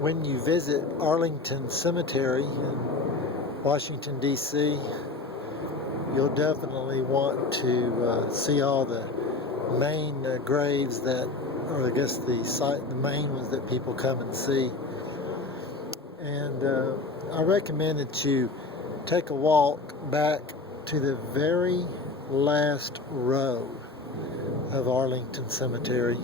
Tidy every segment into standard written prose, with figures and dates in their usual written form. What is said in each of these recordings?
when you visit Arlington Cemetery in Washington, D.C., you'll definitely want to see all the main graves that, or I guess the main ones that people come and see. And I recommend that you take a walk back to the very last row of Arlington Cemetery.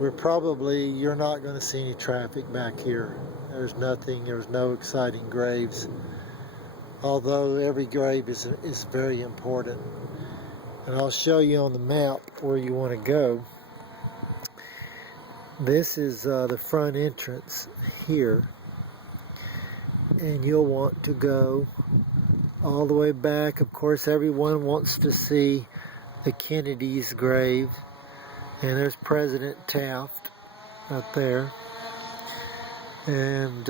You're not going to see any traffic back here. There's no exciting graves. Although every grave is very important. And I'll show you on the map where you want to go. This is the front entrance here. And you'll want to go all the way back. Of course, everyone wants to see the Kennedy's grave. And there's President Taft up there. And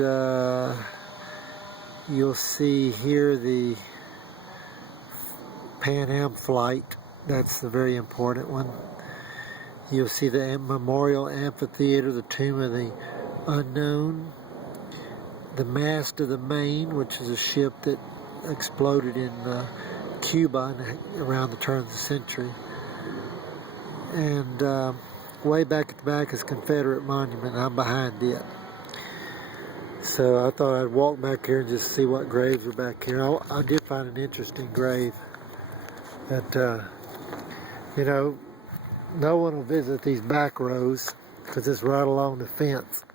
you'll see here the Pan Am flight. That's the very important one. You'll see the Memorial Amphitheater, the Tomb of the Unknown, the mast of the Maine, which is a ship that exploded in Cuba around the turn of the century. And way back at the back is Confederate Monument, and I'm behind it. So I thought I'd walk back here and just see what graves are back here. I did find an interesting grave that, no one will visit these back rows because it's right along the fence.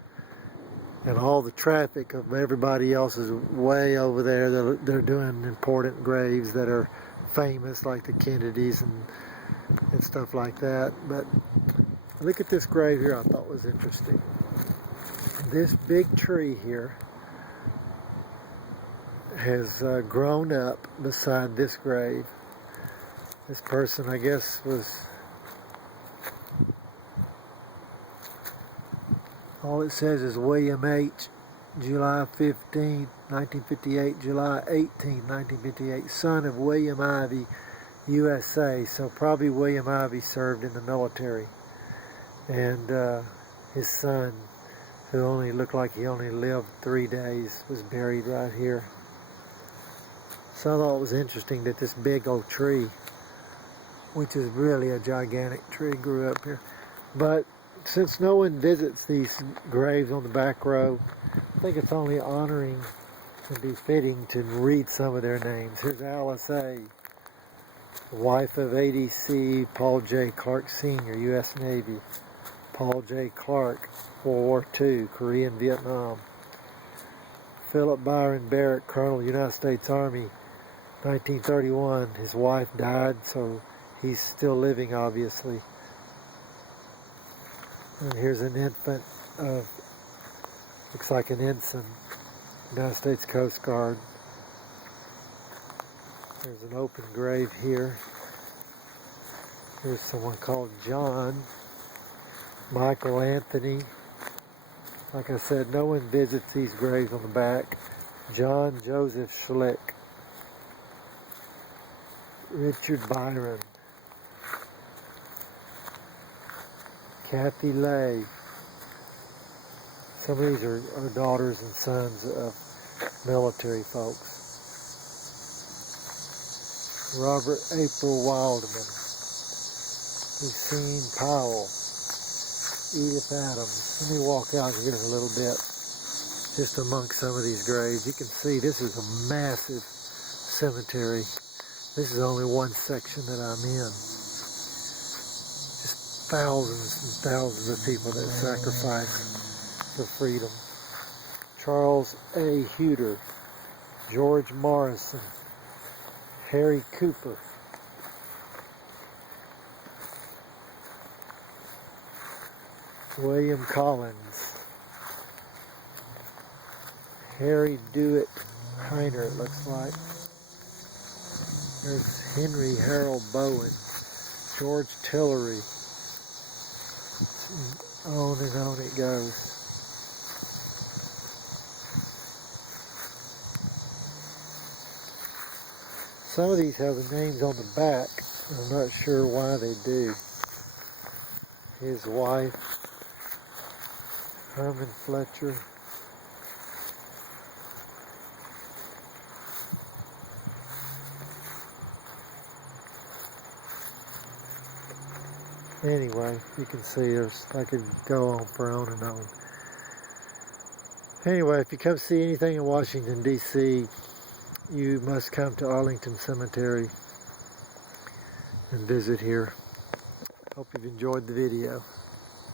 And all the traffic of everybody else is way over there. They're doing important graves that are famous, like the Kennedys and stuff like that. But look at this grave here. I thought was interesting. This big tree here has grown up beside this grave. This person, I guess, all it says is William H., July 15, 1958, July 18, 1958, son of William Ivy, USA. So probably William Ivy served in the military. And his son, who only looked like he only lived 3 days, was buried right here. So I thought it was interesting that this big old tree, which is really a gigantic tree, grew up here. But since no one visits these graves on the back row, I think it's only honoring and befitting to read some of their names. Here's Alice A., wife of ADC Paul J. Clark Sr., U.S. Navy. Paul J. Clark, World War II, Korean, Vietnam. Philip Byron Barrett, Colonel, United States Army, 1931. His wife died, so he's still living, obviously. And here's an infant, looks like an ensign, United States Coast Guard. There's an open grave here. Here's someone called John. Michael Anthony. Like I said, no one visits these graves on the back. John Joseph Schlick. Richard Byron. Kathy Lay. Some of these are daughters and sons of military folks. Robert April Wildman. Lucine Powell. Edith Adams. Let me walk out here a little bit, just amongst some of these graves. You can see this is a massive cemetery. This is only one section that I'm in. Just thousands and thousands of people that sacrifice for freedom. Charles A. Huter, George Morrison, Harry Cooper, William Collins, Harry Dewitt Heiner, it looks like. There's Henry Harold Bowen, George Tillery. On and on it goes. Some of these have the names on the back. I'm not sure why they do. His wife, Herman Fletcher. Anyway, you can see I could go on for on and on. Anyway, if you come see anything in Washington, D.C., you must come to Arlington Cemetery and visit here. Hope you've enjoyed the video.